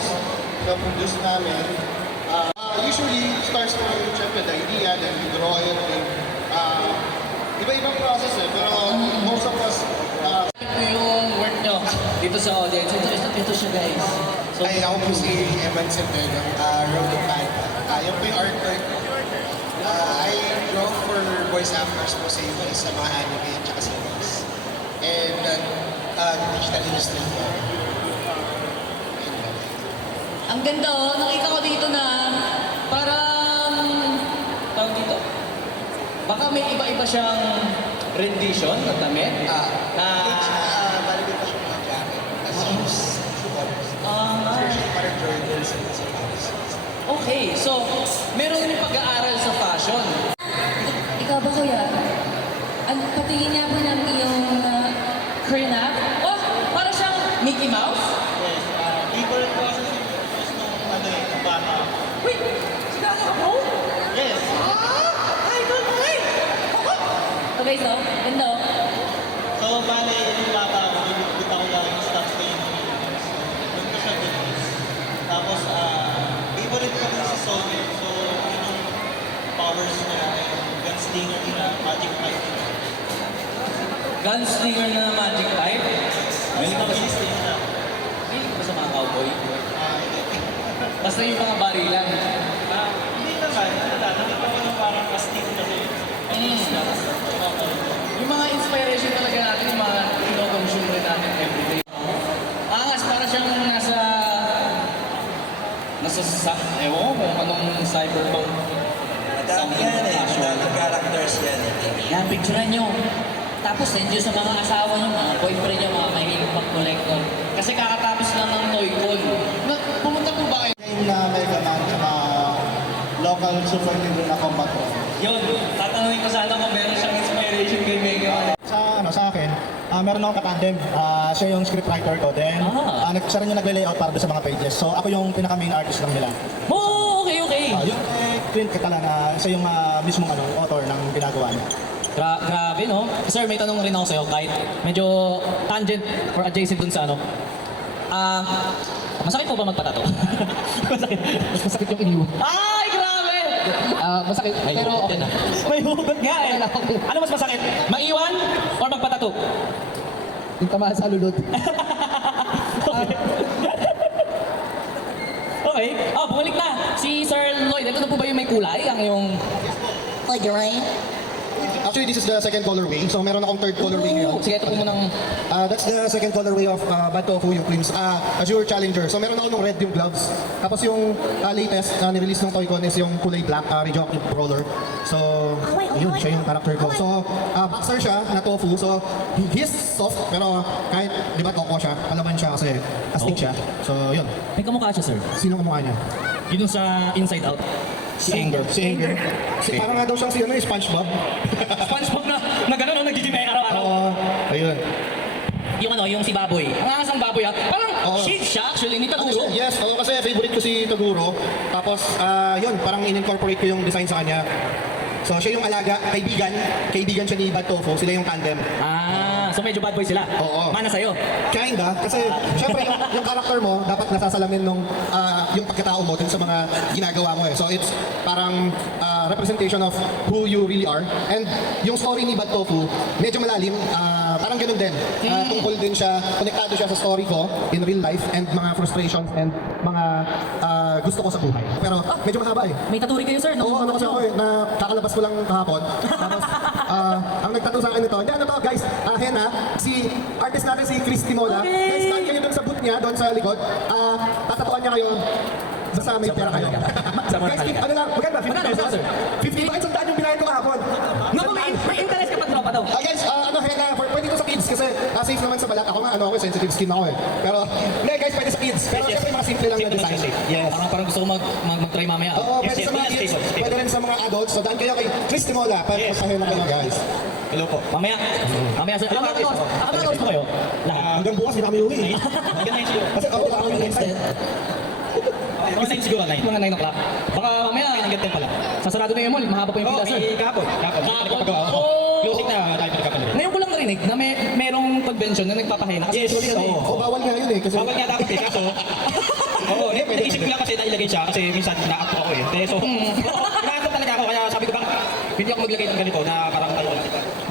tapos sa produce namin. Usually, starts from syempre the idea, then we draw it, then iba-ibang process eh, pero most of us, Ito yung work nyo dito sa audience. Ito siya guys. So, ay ako po si Evan Centeno, Road of Panda. Yan po yung artwork. I draw for voice actors po sa US, sa mga anime at saka series. And digital illustrator. ang ganda oh. Nakita ko dito na parang tawag dito. Baka may iba-iba siyang rendition na damit. Bali din pa siya mga jacket. As shoes. Parang Jordans and sa Paris. Okay, so meron yung pag-aaral sa fashion. Ikaw ba kuya? Patingin nga ba ng iyong kernap? Oh, para siyang Mickey Mouse? Yes, different process yung bata. Wait, sinabi ako? Yes. I don't like! Okay, so, ganda oh. So, bale, yung bata ako, bibigit ako lang yung stocks ko yung so, doon ko siya binis. Tapos, favorite ko rin si Sony. So, yun yung powers niya, gunslinger niya, magic mic. Gunslinger na magic pipe? Mas mabilis din siya. Hindi ba sa mga cowboy? Hindi. Basta yung mga barilan. Hindi naman, nakita ko yung parang astig kasi. Yung mga inspiration talaga natin, yung mga kinoconsume rin natin everyday. Angas, para siyang ewan ko kung anong cyberpunk. Madami yan eh, madaming characters yan eh. Yan, picturean nyo. Tapos send nyo sa mga asawa nyo, mga boyfriend nyo, mga mahilig pag-collector. Kasi kakatapos lang ng Toy-Con. Pumunta po ba kayo? Game na Mega Man, tsaka local Super Nintendo na Combat Pro. Yun, tatanungin ko sana kung meron siyang inspiration kay Mega Man. Sa akin, meron akong katandem. Siya yung scriptwriter ko. Then, siya rin yung nagle-layout para doon sa mga pages. So, ako yung pinaka-main artist lang nila. Oh, okay, okay. Yung Clint Catala na siya yung mismong author ng ginagawa niya. Grabe, no? Sir, may tanong rin ako sa'yo, kahit medyo tangent or adjacent dun sa ano. Masakit po ba magpatato? Masakit. Mas masakit yung iniwan. Ay, grabe! Masakit, pero okay na. May hugot nga eh. Ano mas masakit? Maiwan or magpatato? Yung tamaan sa lulod. Okay. Oh, bumalik na. Si Sir Lloyd, ito na po ba yung may kulay? Ang yung... Actually, this is the second colorway. So, meron akong third colorway ngayon. Sige, ito po munang... That's the second colorway of Bad Tofu, yung creams. Azure Challenger. So, meron ako ng red yung gloves. Tapos yung latest na nirelease ng Toy-Con is yung kulay black, Radioactive Roller. So, yun, siya yung character ko. So, boxer siya na tofu. So, he's soft, pero kahit, di ba, toko siya, palaban siya kasi astig siya. So, yun. May kamukha siya, sir. Sino kamukha niya? Yun yung sa Inside Out. Si Anger. Si Anger. Parang nga daw siyang si SpongeBob. SpongeBob na gano'n, nagigimay araw-araw. Ayun. Yung si Baboy. Ang angas ng Baboy ha. Parang shade siya actually, ni Taguro. Yes, kasi favorite ko si Taguro. Tapos, yun, parang in-incorporate ko yung design sa kanya. So, siya yung alaga, kaibigan siya ni Bad Tofu, sila yung tandem. So medyo bad boy sila. Oo. Mana sa'yo. Kinda, kasi syempre yung character mo, dapat nasasalamin nung yung pagkatao mo dun sa mga ginagawa mo eh. So it's parang representation of who you really are. And yung story ni Bad Tofu, medyo malalim, parang ganun din. Tungkol din siya, konektado siya sa story ko in real life and mga frustrations and mga gusto ko sa buhay. Pero medyo mahaba eh. May taturi kayo sir, no? Oo, ano kasi ako eh, na kakalabas ko lang kahapon. Tapos, ang nagtattoo sa akin nito, hindi ano to guys, Hena, si artist natin si Chris Timola. Guys, stand kayo doon sa booth niya, doon sa likod. Tatatuan niya kayo, basta may pera kayo. Guys, ano lang, maganda, 50 pesos. 50 bakit sandaan yung binayan ko kahapon? No, may interest ka pa tropa daw. Guys, Hena, pwede ito sa kids kasi safe naman sa balat. Ako nga, sensitive skin ako eh. Pero, hindi guys, pwede sa kids. Pero syempre mga simple lang na design. Yes. Parang gusto ko mag-try mamaya. Oo, pwede sa mga kids, pwede rin sa mga adults. So, daan kayo kay Chris Timola para masahin na kayo guys. Hello po. Mamaya sir. Alam mo po kayo? Hanggang bukas, hindi na kami uwi. Hanggang 9 siguro. Kasi ako kami instead. Mga 9 siguro, 9. Mga 9 o'clock. Baka mamaya, hanggang 10 pala. Sasarado na yung mall, mahaba pa yung pila, sir. Kapon. Closing na tayo pinagkapanood. Ngayon ko lang narinig na merong convention na nagpapahina. Yes, oo. Bawal nga yun eh. Kasi Bawal nga dapat eh, kaso... Oo, kasi nailagay siya kasi minsan na-up ako eh. So, inaantok talaga ako kaya sabi ko ba, hindi ako maglagay ng ganito na parang tayo.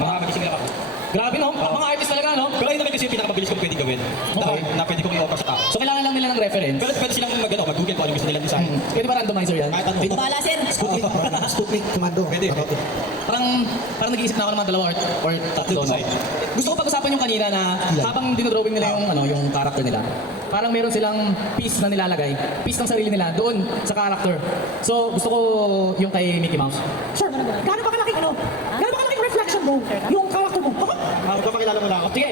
Makakagising lang ako. Grabe no? Mga artist talaga no? Pero yun naman kasi yung pinakamabilis ko pwedeng gawin. Na pwede kong i-offer sa tao. So kailangan lang nila ng reference. Pero pwede silang mag-Google kung ano gusto nilang design. Pwede ba randomizer yan? Kahit ano. Pwede bahala, sir. Sputnik Commando. Pwede. Parang nag-iisip na ako ng mga dalawa or tatlo. No? Design. Gusto ko pag-usapan yung kanina na habang dinodrawing nila yung character nila, parang meron silang piece na nilalagay, piece ng sarili nila doon sa character. So gusto ko yung kay Mickey Mouse. Sure, gano'n ba kalaking ano? Gano'n ba kalaking reflection mo? Yung character mo? Papakilala mo lang ako. Sige.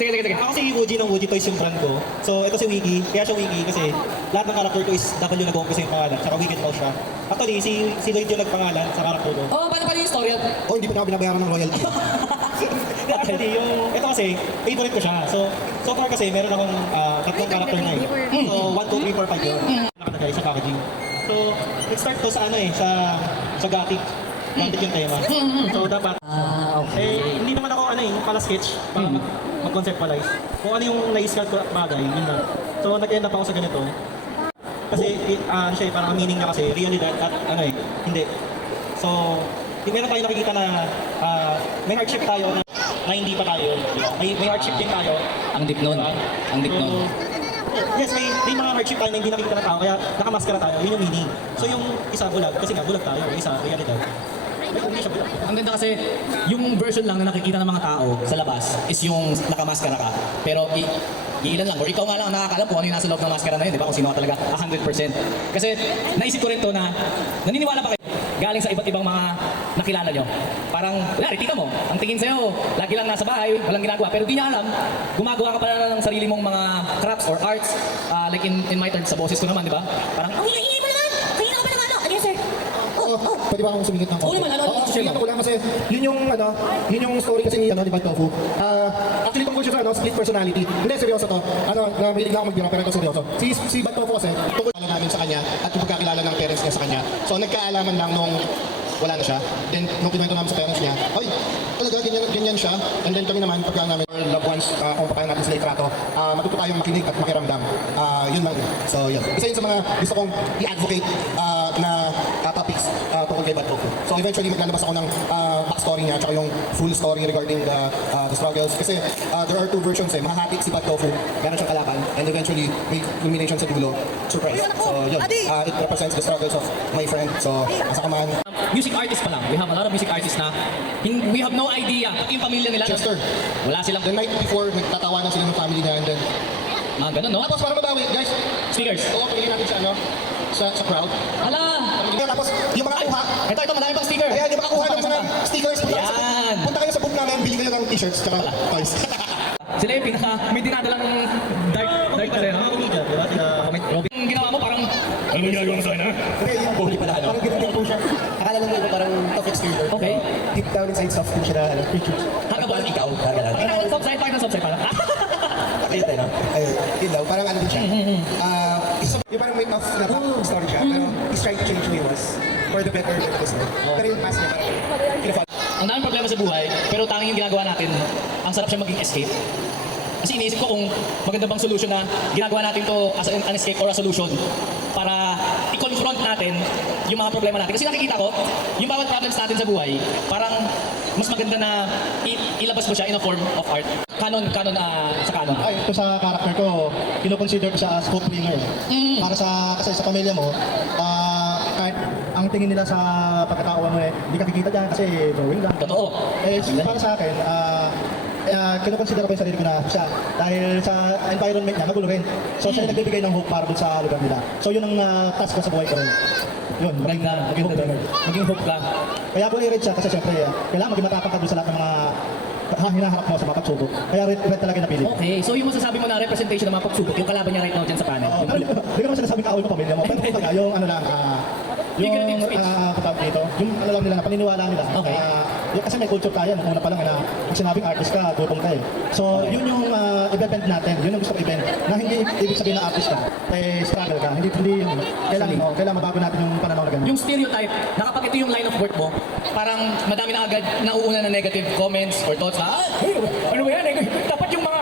Sige. Ako si Wooji ng Wooji Toys yung brand ko. So ito si Wiki. Kaya siya Wiki kasi lahat ng character ko is W nag-umpisa yung pangalan. Tsaka Wicked Mouse siya. Actually, si Lloyd yung nagpangalan sa character ko. Oh, paano yung story? Oh, hindi pa na ako binabayaran ng royalty. Actually, ito kasi, favorite ko siya. So far kasi, meron akong tatlong character na eh. So, 1, 2, 3, 4, 5 yun. Nakalagay sa packaging. So, nag-start to sa sa Gothic. Gothic yung tema. So, dapat, hindi naman ako, pala sketch, para mag-conceptualize. Kung ano yung na-scout ko bagay, yun lang. So, nag-end up ako sa ganito. Kasi, siya parang ang meaning niya kasi, realidad at hindi. So, meron tayo nakikita na may hardship tayo na hindi pa tayo. Diba? May hardship din tayo. Ang deep nun. Ang deep nun. Yes, may mga hardship tayo na hindi nakikita ng tao, kaya nakamaskara tayo. Yun yung meaning. So yung isa bulag, kasi nga bulag tayo. Yung isa realidad. Hindi siya bulag. Ang ganda kasi, yung version lang na nakikita ng mga tao sa labas is yung nakamaskara ka. Pero ilan lang, or ikaw nga lang ang nakakalam kung ano yung nasa loob ng maskara na yun, di ba? Kung sino ka talaga, 100%. Kasi naisip ko rin to na naniniwala pa kayo galing sa iba't ibang mga nakilala nyo. Parang, kunwari, tita mo, ang tingin sa'yo, lagi lang nasa bahay, walang ginagawa, pero di niya alam, gumagawa ka pala ng sarili mong mga crafts or arts, like in my turn, sa boses ko naman, di ba? Parang, Ang hingi mo naman! Kanina ka pa ng ano? Yes, sir. Pwede ba akong sumingit ng konti? Oo naman, ano, sumingit ko lang kasi yun yung story kasi ni Bad Tofu. Actually tungkol siya sa split personality. Hindi, seryoso to. Mahilig na ako magbira pero ito seryoso. Si Bad Tofu kasi, tungkol namin sa kanya at yung pagkakilala ng parents niya sa kanya. So nagkaalaman lang nung wala na siya. Then, nung kinuwento namin sa parents niya, ay, talaga, ganyan siya. And then kami naman, pagka namin, our loved ones, kung paano natin sila itrato, matuto tayong makinig at makiramdam. Yun lang. So, yun. Isa yun sa mga gusto kong i-advocate na topics tungkol kay Bad Tofu. So, eventually, maglalabas ako ng backstory niya, tsaka yung full story regarding the struggles. Kasi, there are two versions eh. Mahahati si Bad Tofu, meron siyang kalaban, and eventually, may culmination sa dulo. Surprise. So, yun. It represents the struggles of my friend. So, asa ka man. music artists pa lang. We have a lot of music artists na we have no idea. Pati yung pamilya nila. Chester. Wala silang The night before, nagtatawanan sila ng family niya, and then, ganun, no? tapos para mabawi, guys, Stickers. ito, piliin natin sa crowd. Hala! Tapos, yung mga kuha, Ito, marami pang sticker. ayan, yung makakuha ng mga stickers, Yan. punta kayo sa booth namin, bili kayo ng t-shirts, tsaka toys. Sila yung may dinadalang dark kasi, no? Yung ginawa mo parang, ano mo ginagawa mo sa akin, ha? Okay, yung bully pala, parang ganun po siya. Akala lang mo parang tough exterior. Okay. Deep down inside soft din siya na, creature. Hagabol ikaw. Subside, part ng subside pala. Pakita tayo, no? Ayun, yun daw, parang ano din siya. Yung parang may tough na story siya, pero he's trying to change who he was for the better of this life. Pero yung past niya, parang kinafall. Ang daming problema sa buhay, pero tanging yung ginagawa natin, ang sarap siya maging escape. Kasi iniisip ko kung maganda bang solution na ginagawa natin to as an escape or a solution para i-confront natin yung mga problema natin. Kasi nakikita ko, yung bawat problems natin sa buhay, parang mas maganda na ilabas mo siya in a form of art. Canon sa canon. Ay, ito sa character ko, kino-consider ko siya as hope bringer. Para kasi sa pamilya mo, kahit ang tingin nila sa pagkatao mo hindi ka kikita dyan kasi drawing lang. Totoo. Para sa akin, kino-consider ko yung sarili ko na siya. Dahil sa environment niya, magulo rin. So siya yung nagbibigay ng hope para dun sa lugar nila. So yun ang task ko sa buhay ko rin. Yun, maging hope bringer. Maging hope ka. Kaya ako i-read siya kasi syempre, kailangan maging matapang ka dun sa lahat ng mga hinaharap mo sa mga pagsubok. Kaya red talaga napili. Okay, so yung masasabi mo na representation ng mga pagsubok, yung kalaban niya right now dyan sa panel. Hindi ko naman sinasabing kaaway mo pamilya mo. Pero kumbaga, yung ano lang, Figurative speech. katawag dito, yung ano lang nila, na paniniwala nila. Okay. Kasi may culture tayo, nung una pa lang na pag sinabing artist ka, gutom ka eh. So, yun yung event natin, yun yung gusto ko event, na hindi ibig sabihin na artist ka, struggle ka. Hindi kailangan mabago natin yung pananaw na ganun. Yung stereotype, na kapag ito yung line of work mo, parang madami na agad nauuna na negative comments or thoughts na, ano ba yan? Dapat yung mga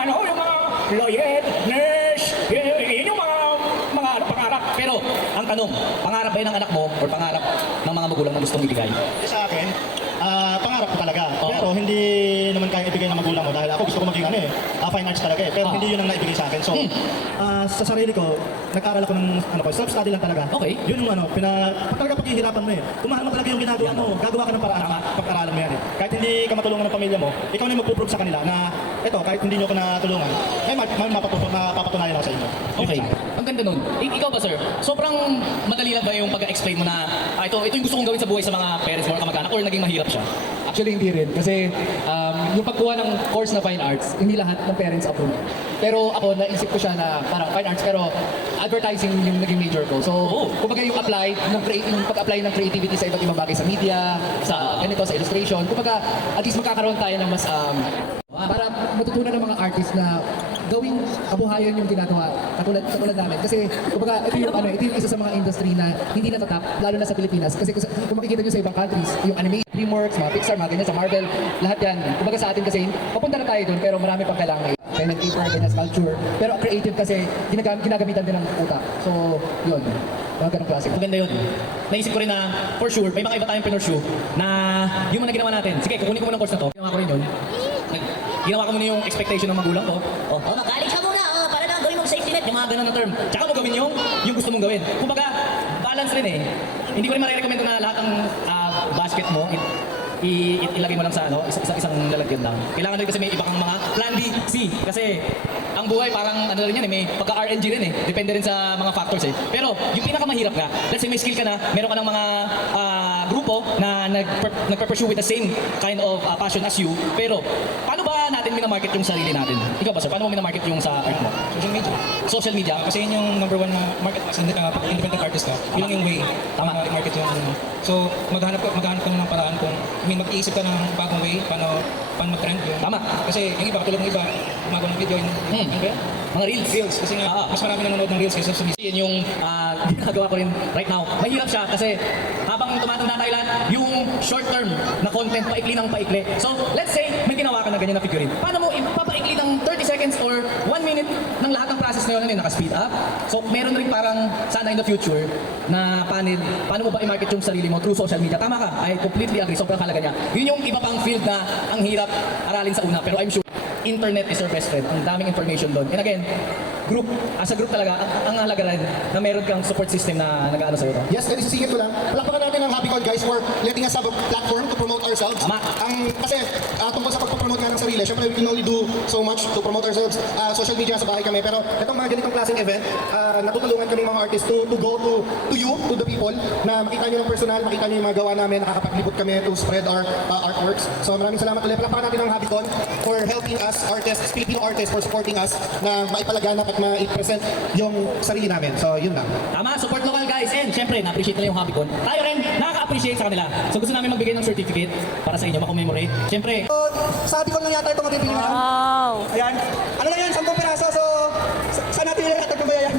lawyer, nurse, yun yung mga pangarap. Pero Tanong, pangarap ba yun ng anak mo or pangarap ng mga magulang na gustong ibigay? Sa akin, pangarap ko talaga. Oo. Pero hindi naman kaya ibigay ng magulang mo dahil ako gusto ko maging fine arts talaga eh. Pero Oo. hindi yun ang naibigay sa akin. So, sa sarili ko, nag-aral ako ng self-study lang talaga. Okay. Yun yung talaga paghihirapan mo eh. Kung mahal mo talaga yung ginagawa mo, gagawa ka ng paraan. Pag-aralan mo yan eh. Kahit hindi ka matulungan ng pamilya mo, ikaw na yung magpuprove sa kanila na eto, kahit hindi nyo ko natulungan, mapapatunayan ako sa inyo. Yun Okay. sa akin. Ang ganda nun. Ikaw ba, sir? Sobrang madali lang ba yung pag-explain mo na ito yung gusto kong gawin sa buhay sa mga parents mo or kamag-anak or naging mahirap siya? Actually, hindi rin. Kasi yung pagkuha ng course na fine arts, hindi lahat ng parents approve. Pero ako, naisip ko siya na parang fine arts, pero advertising yung naging major ko. So, kumbaga yung pag-apply ng creativity sa iba't ibang bagay sa media, sa ganito, sa illustration, kumbaga at least magkakaroon tayo ng mas para matutunan ng mga artist na gawing kabuhayan yung ginagawa katulad namin. Kasi kumbaga ito yung isa sa mga industry na hindi natatap, lalo na sa Pilipinas. Kasi kung makikita nyo sa ibang countries, yung anime, DreamWorks, mga Pixar, mga ganyan, sa Marvel, lahat yan. Kumbaga sa atin kasi, papunta na tayo doon, pero marami pang kailangan. Pen and paper, ganyan, sculpture. Pero creative kasi, ginagamitan din ng utak. So, yun. Mga ganong klase. Maganda yun. Naisip ko rin na, for sure, may mga iba tayong entrepreneurship na yung mga ginawa natin. Sige, kukunin ko muna ng course na to. Ginawa ko rin yun. Ginawa ko muna yung expectation ng magulang ko. Mag-college ka muna, para na gawin mong safety net. Yung mga ganun na term. Tsaka mo gawin yung gusto mong gawin. Kumbaga, balance rin eh. Hindi ko rin marirecommend na lahat ng basket mo, ilagay mo lang sa isang lalagyan lang. Kailangan rin kasi may iba kang mga plan B, C. Kasi ang buhay parang rin yan eh, may pagka-RNG rin eh. Depende rin sa mga factors eh. Pero yung pinakamahirap nga, let's say may skill ka na, meron ka ng mga grupo na nagpe-pursue with the same kind of passion as you. Pero paano ba natin minamarket yung sarili natin? Ikaw ba sir, paano mo minamarket yung sa art mo? Social media. Social media? Kasi yun yung number one na market as independent artist ka. Yun yung way. Tama. Market yung So, maghanap ka ng paraan kung mag-iisip ka ng bagong way paano mag-trend yun. Tama. Kasi yung iba, katulad ng iba, gumagawa ng video yun. Ano ba yan? Mga reels. Reels. Kasi nga, mas marami nanonood ng reels kaysa sa music. Yan yung ginagawa ko rin right now. Mahirap siya kasi habang tumatanda tayo lahat, yung short term na content, paikli ng paikli. So, let's say, may ginawa ka na ganyan na figurine. Paano mo ipapaikli ng 30 seconds or 1 minute ng lahat ng process na yun, naka-speed up? So, meron rin parang sana in the future na paano mo ba i-market yung sarili mo through social media? Tama ka, I completely agree. Sobrang halaga niya. Yun yung iba pang field na ang hirap aralin sa una, pero I'm sure internet is your best friend. Ang daming information doon. And again, as a group talaga, ang halaga rin na meron kang support system na nag-ano sa'yo. No? Yes, and isisingit ko lang. Palakpakan natin ang HappyCon guys for letting us have a platform to promote ourselves. Tama. Kasi tungkol sa pagpromote nga ng sarili, syempre we can only do so much to promote ourselves. Social media sa bahay kami, pero itong mga ganitong klaseng event, natutulungan kami mga artists to go to you, to the people, na makita nyo ng personal, makita nyo yung mga gawa namin, nakakapaglibot kami to spread our artworks. So maraming salamat ulit. Palakpakan natin ang HappyCon for helping us artists, Filipino artists, for supporting us na maipalaganap at ma-present yung sarili namin. So yun lang. Tama, support local guys. And syempre, na-appreciate nila yung HappyCon. Tayo rin, nakaka-appreciate sa kanila. So gusto namin magbigay ng certificate para sa inyo, makommemorate. Syempre, Sa HappyCon lang yata ito mabibili na. Wow! Ayan. Ano lang yan, 10 piraso. So, saan natin ilalagay at magbabayayan?